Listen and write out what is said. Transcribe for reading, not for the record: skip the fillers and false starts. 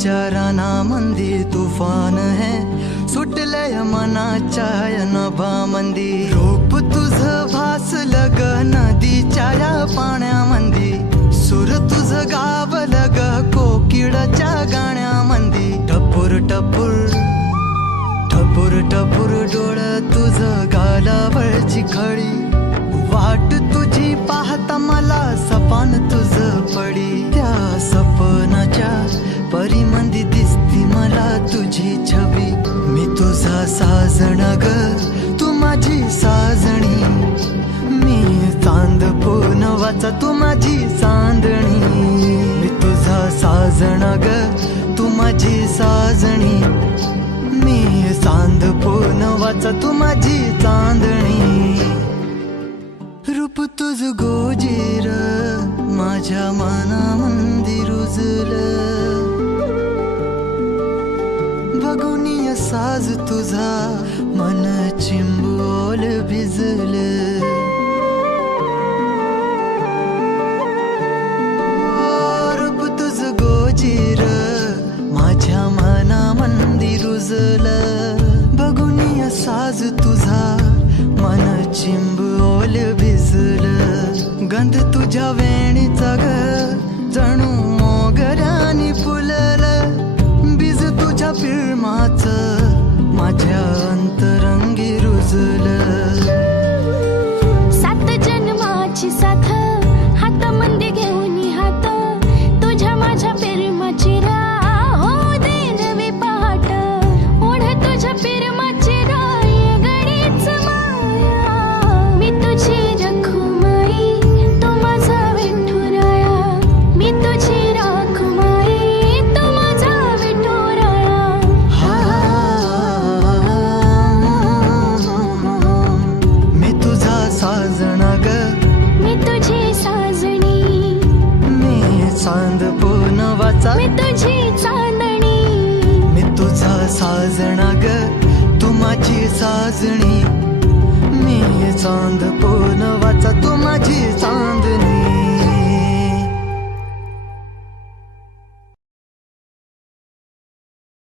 विचारांमध्ये तुफान है, सुटलय मनाच्या नभामंदी. रूप तुझं भासलं ग नदीच्या या पाण्यामंदी, सूर तुझं गावलं ग कोकिळाच्या गाण्यामंदी. टपूर टपूर टपूर टपूर डोळं तुझं गालावरची खळी, वाट तुझी पाहता मला सपान तुझं पडी. त्या सपनाच्या परीमंदी दिसती मला तुझी छबी. मी तुझा साजण ग तू माझी साजणी, मी चांद पूनवाचा तू माझी चांदणी. मी तुझा साजण ग तू माझी साजणी, मी चांद पूनवाचा तू माझी चांदणी. रूप तुझ गोजीर माझ्या मनामंदी रुजलं, बघुनिय साज तुझा मन चिंबोल भिजलं. रूप तुझ गोजीर माझ्या मनामंदी रुजलं, बघुनिय साज तुझा मन चिंबोल भिजलं. गंध तुझ्या वेणीचा ग जणू मोगऱ्यानी फुललं, बीज तुझ्या पिळमाचं माझ्या अंतरंगी रुजलं. सात जन्माची साथ हातामध्ये घेऊन हात, तुझ्या माझ्या प्रेमाची राह हो दे नवी पहाट. ओढ तुझ्या प्रेमाची राह ये गडीच माया, मी तुझी रखुमाई तू माझा विठुराया. मी तुझी रखुमाई तू माझा विठुराया. मी तुझा साजना ग मी तुझी साजणी, मी चांद पूनवाचा मी तुझी चांदणी. मी तुझा साजना ग तू माझी साजणी, मी चांद पूनवाचा तू